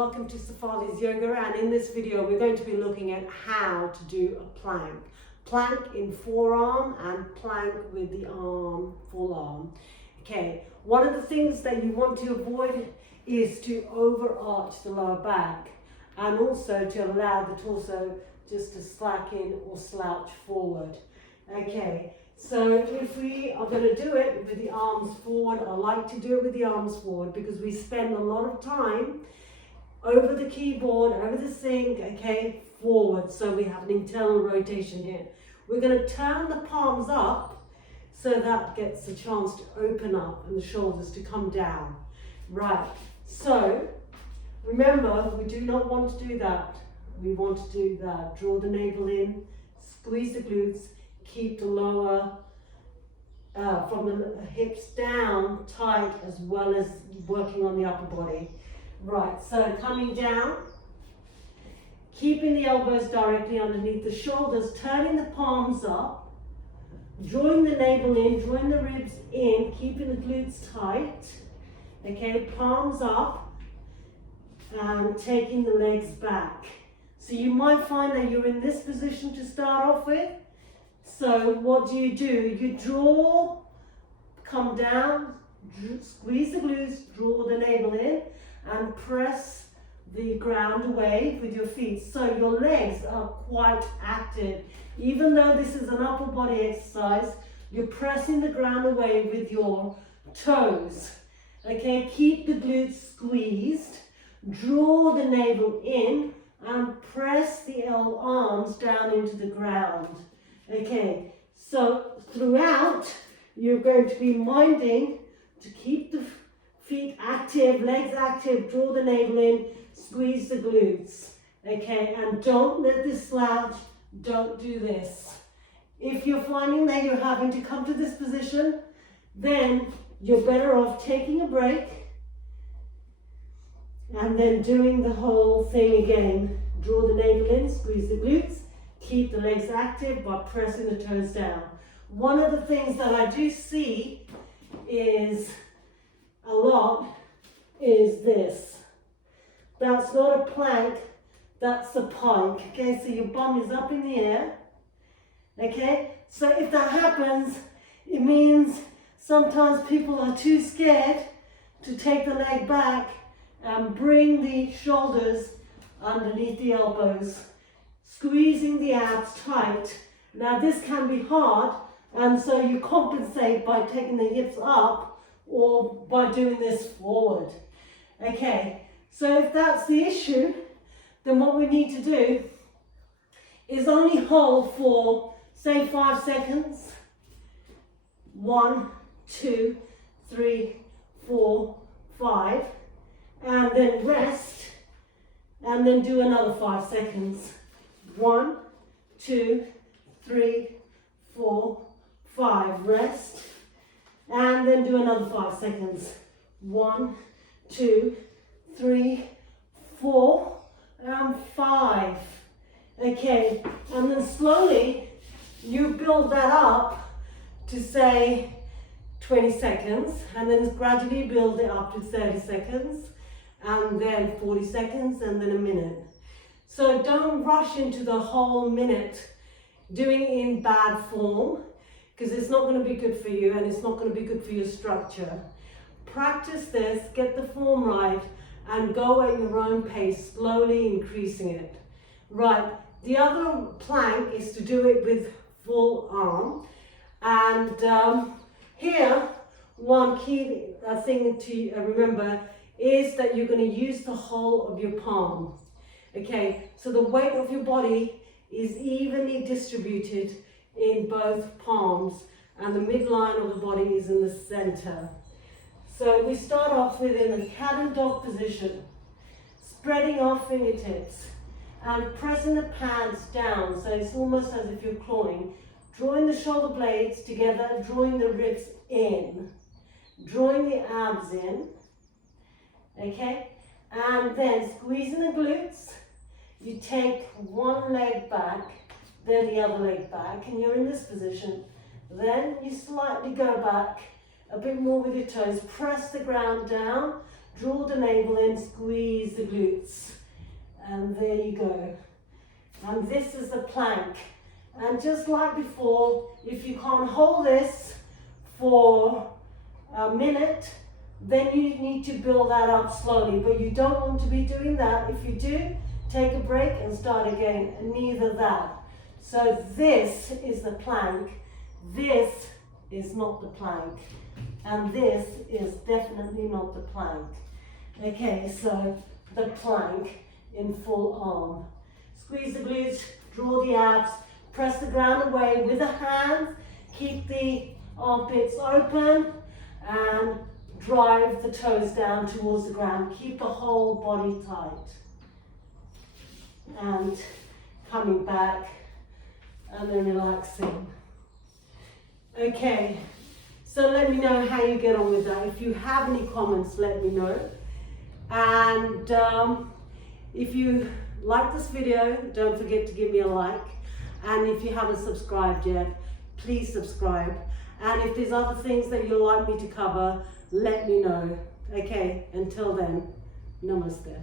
Welcome to Sefali's Yoga, and in this video we're going to be looking at how to do a plank. Plank in forearm and plank with the arm, full arm. Okay, one of the things that you want to avoid is to overarch the lower back and also to allow the torso just to slacken or slouch forward. Okay, so if we are going to do it with the arms forward, I like to do it with the arms forward because we spend a lot of time over the keyboard, over the sink, okay, forward. So we have an internal rotation here. We're going to turn the palms up so that gets a chance to open up and the shoulders to come down. Right, so remember, we do not want to do that. We want to do that. Draw the navel in, squeeze the glutes, keep the lower, from the hips down tight, as well as working on the upper body. Right, so coming down, keeping the elbows directly underneath the shoulders, turning the palms up, drawing the navel in, drawing the ribs in, keeping the glutes tight. Okay, palms up and taking the legs back. So you might find that you're in this position to start off with. So what do? You draw, come down, squeeze the glutes, draw the navel in, and press the ground away with your feet. So your legs are quite active. Even though this is an upper body exercise, you're pressing the ground away with your toes. Okay, keep the glutes squeezed, draw the navel in, and press the arms down into the ground. Okay, so throughout, you're going to be minding to keep the feet active, legs active, draw the navel in, squeeze the glutes. Okay, and don't let this slouch, don't do this. If you're finding that you're having to come to this position, then you're better off taking a break and then doing the whole thing again. Draw the navel in, squeeze the glutes, keep the legs active by pressing the toes down. One of the things that I do see is a lot is this. That's not a plank, that's a pike. Okay, so your bum is up in the air. Okay, so if that happens, it means sometimes people are too scared to take the leg back and bring the shoulders underneath the elbows, squeezing the abs tight. Now this can be hard, and so you compensate by taking the hips up or by doing this forward. Okay, so if that's the issue, then what we need to do is only hold for, say, 5 seconds. 1, 2, 3, 4, 5, and then rest, and then do another 5 seconds. 1, 2, 3, 4, 5, rest, and then do another 5 seconds. 1, 2, 3, 4, and 5. Okay, and then slowly you build that up to, say, 20 seconds, and then gradually build it up to 30 seconds, and then 40 seconds, and then a minute. So don't rush into the whole minute doing it in bad form, because it's not going to be good for you and it's not going to be good for your structure. Practice this, get the form right, and go at your own pace, slowly increasing it. Right, the other plank is to do it with full arm. And here, one key thing to remember is that you're going to use the whole of your palm. Okay, so the weight of your body is evenly distributed in both palms, and the midline of the body is in the center. So we start off within a cat and dog position, spreading our fingertips and pressing the pads down, so it's almost as if you're clawing, drawing the shoulder blades together, drawing the ribs in, drawing the abs in, okay, and then squeezing the glutes. You take one leg back, then the other leg back, and you're in this position. Then you slightly go back a bit more with your toes, press the ground down, Draw the navel in, squeeze the glutes. And there you go. And this is the plank. And just like before, if you can't hold this for a minute, then you need to build that up slowly. But you don't want to be doing that. If you do, take a break and start again. And neither that. So this is the plank. This is not the plank. And this is definitely not the plank. Okay, so the plank in full arm. Squeeze the glutes, draw the abs, press the ground away with the hands, keep the armpits open, and drive the toes down towards the ground. Keep the whole body tight. And coming back, and then relaxing. Okay, so let me know how you get on with that. If you have any comments, let me know. And if you like this video, don't forget to give me a like. And if you haven't subscribed yet, please subscribe. And if there's other things that you'd like me to cover, let me know. Okay, until then, namaste.